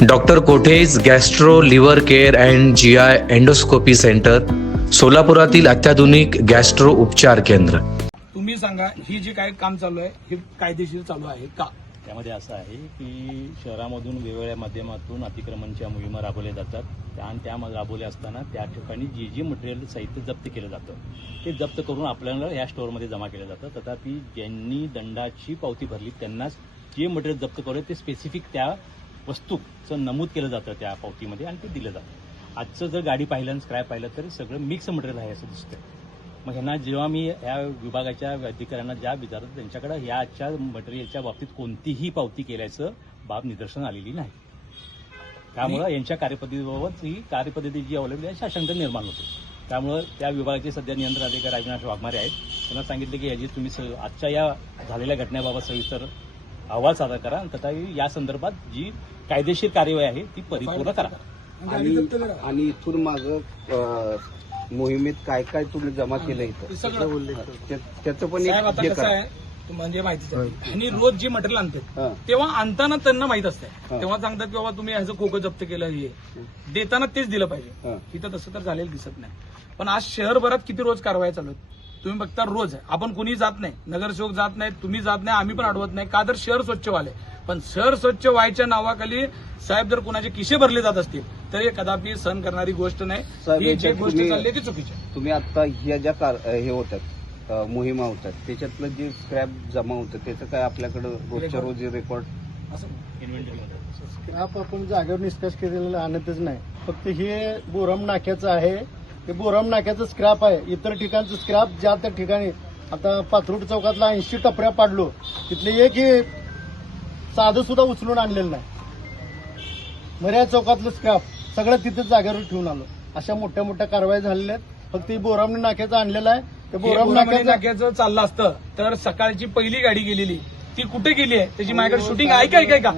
Doctor कोठेज gastro liver care and GI endoscopy centre, सोलापुरातील अत्याधुनिक गॅस्ट्रो उपचार केंद्र. तुम्ही सांगा, ही जी काय काम चालू आहे हे कायदेशीर चालू आहे का? त्यामध्ये असं आहे की शहरामधून वेगवेगळ्या माध्यमातून अतिक्रमणच्या मोहिमा राबवल्या जातात आणि त्या राबवल्या असताना त्या ठिकाणी जे मटेरियल साहित्य जप्त केलं जातं ते जप्त करून आपल्याला या स्टोअरमध्ये जमा केलं जातं. तथापि ज्यांनी दंडाची पावती भरली त्यांनाच जे मटेरियल जप्त करू ते स्पेसिफिक त्या वस्तूचं नमूद केलं जातं त्या पावतीमध्ये आणि ते दिलं जातं. आजचं जर गाडी पाहिलं आणि स्क्रॅप पाहिलं तर सगळं मिक्स मटेरियल आहे असं दिसतंय. मग ह्यांना जेव्हा मी या विभागाच्या अधिकाऱ्यांना ज्या विचारतो त्यांच्याकडे याच्या मटेरियलच्या बाबतीत कोणतीही पावती केल्याचं बाब निदर्शन आलेली नाही. त्यामुळं यांच्या कार्यपद्धतीबाबत ही कार्यपद्धती जी अवलंबली आहे शासनकर निर्माण होते. त्यामुळं त्या विभागाचे सध्या नियंत्रण अधिकारी अविनाश वाघमारे आहेत. त्यांना सांगितले की याची तुम्ही आजच्या या झालेल्या घटनेबाबत सविस्तर अहवाल सादर करा आणि तथापि या संदर्भात जी कायदेशीर कार्यवाही आहे ती परिपूर्ण करा. आणि इथून मागं मोहिमेत काय काय तुम्ही जमा केलं इथं त्याचं पण साहेब आता एक कसं आहे म्हणजे माहितीच आहे. आणि रोज जी मटेरियल आणतात तेव्हा आणताना त्यांना माहित असते, तेव्हा सांगतात की बाबा तुम्ही ह्याचं खोकं जप्त केलं, हे देताना तेच दिलं पाहिजे. इथं तसं तर झालेलं दिसत नाही. पण आज शहरभरात किती रोज कारवाई चालू आहेत तुम्ही बघता. रोज आपण कुणी जात नाही, नगरसेवक जात नाही, तुम्ही जात नाही, आम्ही पण अडवत नाही का तर शहर स्वच्छ व्हाले. पण शहर स्वच्छ व्हायच्या नावाखाली साहेब जर कुणाचे किशे भरले जात असतील तर हे कदापि सहन करणारी गोष्ट नाही. ही जी गोष्ट चालली ती चुकीची आहे. तुम्ही आता ह्या ज्या हे होतात मोहिमा होतात त्याच्यातलं जे स्क्रॅप जमा होतं त्याचं काय आपल्याकडं रोजच्या रोज रेकॉर्ड स्क्रॅप आपण जागेवर निष्कर्ष केलेलं आणतच नाही. फक्त हे बोरम नाक्याचं आहे, हे बोरम नाक्याचं स्क्रॅप आहे. इतर ठिकाणचं स्क्रॅप ज्या त्या ठिकाणी आता पाथरूड चौकातला 80 टपऱ्या पाडलो तिथले एक हे साधं सुद्धा उचलून आणलेलं नाही. मर्या चौकातलं स्क्रॅप सगळं तिथेच जागेवर ठेवून आलो. अशा मोठ्या मोठ्या कारवाई झालेल्या आहेत. फक्त बोरामणी नाक्याचं आणलेलं आहे. ते बोराम नाक्याचं चाललं असतं तर सकाळची पहिली गाडी गेलेली ती कुठे गेली आहे त्याची माझ्याकडे शूटिंग आहे का?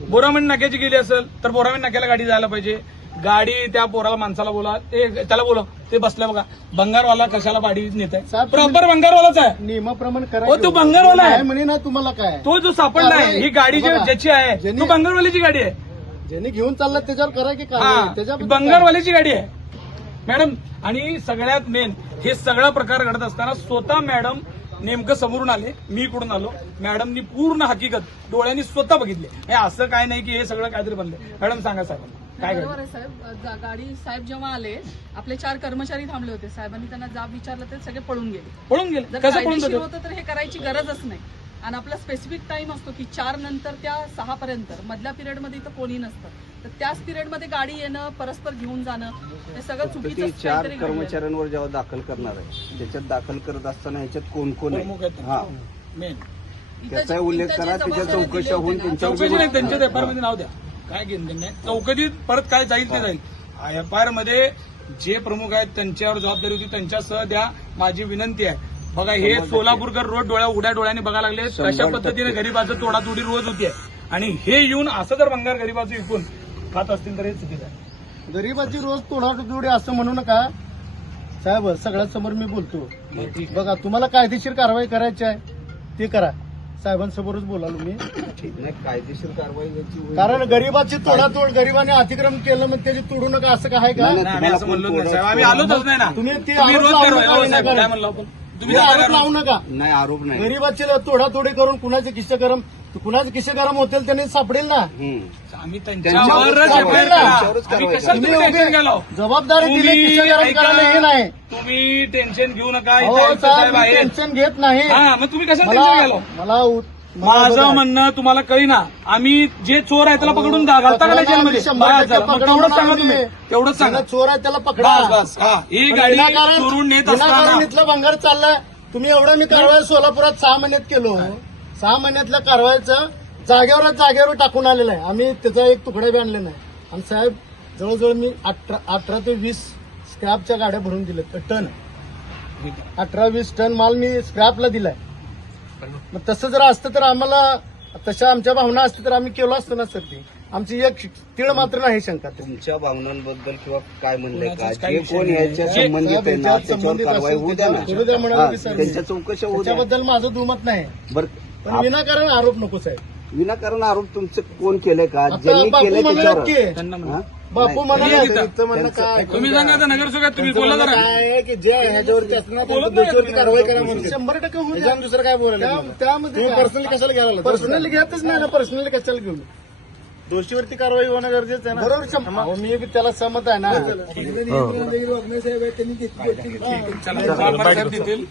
बोरामणी नाक्याची गेली असेल तर बोरामणी नाक्याला गाडी जायला पाहिजे. गाडी त्या पोराला माणसाला बोला, त्याला बोला, ते बसल्या बघा. भंगारवाला कशाला गाडी नेत आहे? प्रॉपर भंगारवालाच आहे, नियमाप्रमाणे करा. हो तो भंगारवाला आहे म्हणे ना. तुम्हाला काय तो जो सापडला आहे ही गाडी ज्याची आहे तो भंगारवाल्याची गाडी आहे. ज्यांनी घेऊन चालला त्याच्यावर करा की हा, त्याच्यावर बंगारवाल्याची गाडी आहे मॅडम. आणि सगळ्यात मेन हे सगळा प्रकार घडत असताना स्वतः मॅडम नेमकं समोरून आले, मी इकडून आलो. मॅडमनी पूर्ण हकीकत डोळ्यांनी स्वतः बघितले. हे असं काय नाही की हे सगळं काहीतरी बनले. मॅडम सांगा साहेब काय बरोबर आहे साहेब. गाडी साहेब जेव्हा आले आपले 4 कर्मचारी थांबले होते. साहेबांनी त्यांना जाब विचारलं तर सगळे पळून गेले. जर कायदेशीर होतं तर हे करायची गरजच नाही. आणि आपला स्पेसिफिक टाइम असतो की 4 नंतर त्या 6 पर्यंत मधल्या पिरियडमध्ये इथं कोणी नसतं. तर त्याच पिरियडमध्ये गाडी येणं, परस्पर घेऊन जाणं हे सगळं चुकीचं. 4 कर्मचाऱ्यांवर जेव्हा दाखल करणार आहे त्याच्यात दाखल करत असताना ह्याच्यात कोण कोण आहे हा मेन त्याचा उल्लेख करा. त्याच्या चौकशा होऊन चौकशी नाही, त्यांच्याच एफ आय आर मध्ये नाव द्या. काय घेणं नाही, चौकशीत परत काय जाईल ते जाईल. एफ आय आर मध्ये जे प्रमुख आहेत त्यांच्यावर जबाबदारी होती त्यांच्यासह द्या. माझी विनंती आहे. बघा हे सोलापूरकर रोज उघड्या डोळ्याने बघायला लागले कशा पद्धतीने गरीबाचं तोडातोडी रोज होतीये. आणि हे येऊन असं जर भंगार गरीबाचं विकून खात असतील तर हे चुकीचं आहे. गरीबाची रोज तोडातोडी असं म्हणू नका साहेब. सगळ्यात समोर मी बोलतो. बघा तुम्हाला कायदेशीर कारवाई करायची आहे ते करा. साहेबांसमोरच बोलालो मी. कायदेशीर कारवाई कारण गरीबाची तोडातोड, गरीबाने अतिक्रमण केलं मग त्याची तोडू नका असं काय का? आम्ही असं म्हणलो नाही साहेब, आम्ही आलोच नाही ना. तुम्ही ते तुम्ही रोज आरोप करा. लावू साहेब, नका. काय म्हणलो आपण? तुम्ही आरोप लावू नका. नाही आरोप नाही. गरीबाची तोडातोडी करून कुणाचे किस्से गरम होतील त्यांनी सापडेल ना. आम्ही त्यांच्यावरच जबाबदारी दिली किस्से गरम करायला हे नाही. तुम्ही टेन्शन घेऊ नका. हो साहेब मी टेन्शन घेत नाही. मग तुम्ही कसं टेन्शन घ्यालो? माझं म्हणणं तुम्हाला कळीना. आम्ही जे चोर आहे त्याला पकडून घालता का जेलमध्ये? तेवढंच सांगा तुम्ही, तेवढंच सांगा. चोर आहे त्याला पकडा. बस ही गाडी चोरून नेत असताना इथलं भंगार चाललंय. तुम्ही एवढं मी कारवाई सोलापुरात 6 महिन्यात केलो. 6 महिन्यातल्या कारवाईचं जागेवर टाकून आलेलं आहे. आम्ही त्याचा एक तुकडा बी आणले नाही. आणि साहेब जवळजवळ मी 18 ते 20 स्क्रॅपच्या गाड्या भरून दिल्या. टन 18-20 टन माल मी स्क्रॅपला दिलाय. मग तसं जर असतं तर आम्हाला तशा आमच्या भावना असतं तर आम्ही केलो असतो ना सर. ती आमची एक तीळ मात्र नाही शंका. तुमच्या भावनांबद्दल किंवा काय म्हणले का जे कोण याच्या संबंधित आहे ना त्याच्यावर कारवाई होऊ द्या ना. त्यांच्या चौकशा होऊ द्या. त्याच्याबद्दल माझं दुमत नाही. बरं पण विनाकारण आरोप नको साहेब. विनाकारण आरोप तुमचं कोण केलंय का आता ज्यांनी बापू केलंय म्हणाले त्याच्यावर की त्यांना म्हणा. हा? बापू नाही, म्हणाले त्यांचं- इथं म्हणणं काय तुम्ही सांगा आता नगरसेवक आहेत, तुम्ही बोला जरा. काय आहे की जे ह्याच्यावरती असणार बोलत नाही दोषीवरती तुम्ही. कारवाई करा म्हणून 100% होऊ द्या. दुसरं काय बोलायला त्यामध्ये पर्सनली कशाला घ्यायला पर्सनली घेतच नाही ना पर्सनली कशाला घेऊन दोषीवरती कारवाई होणं गरजेचं आहे ना बरोबर मी बी त्याला सहमत आहे ना चला, साहेब देतील.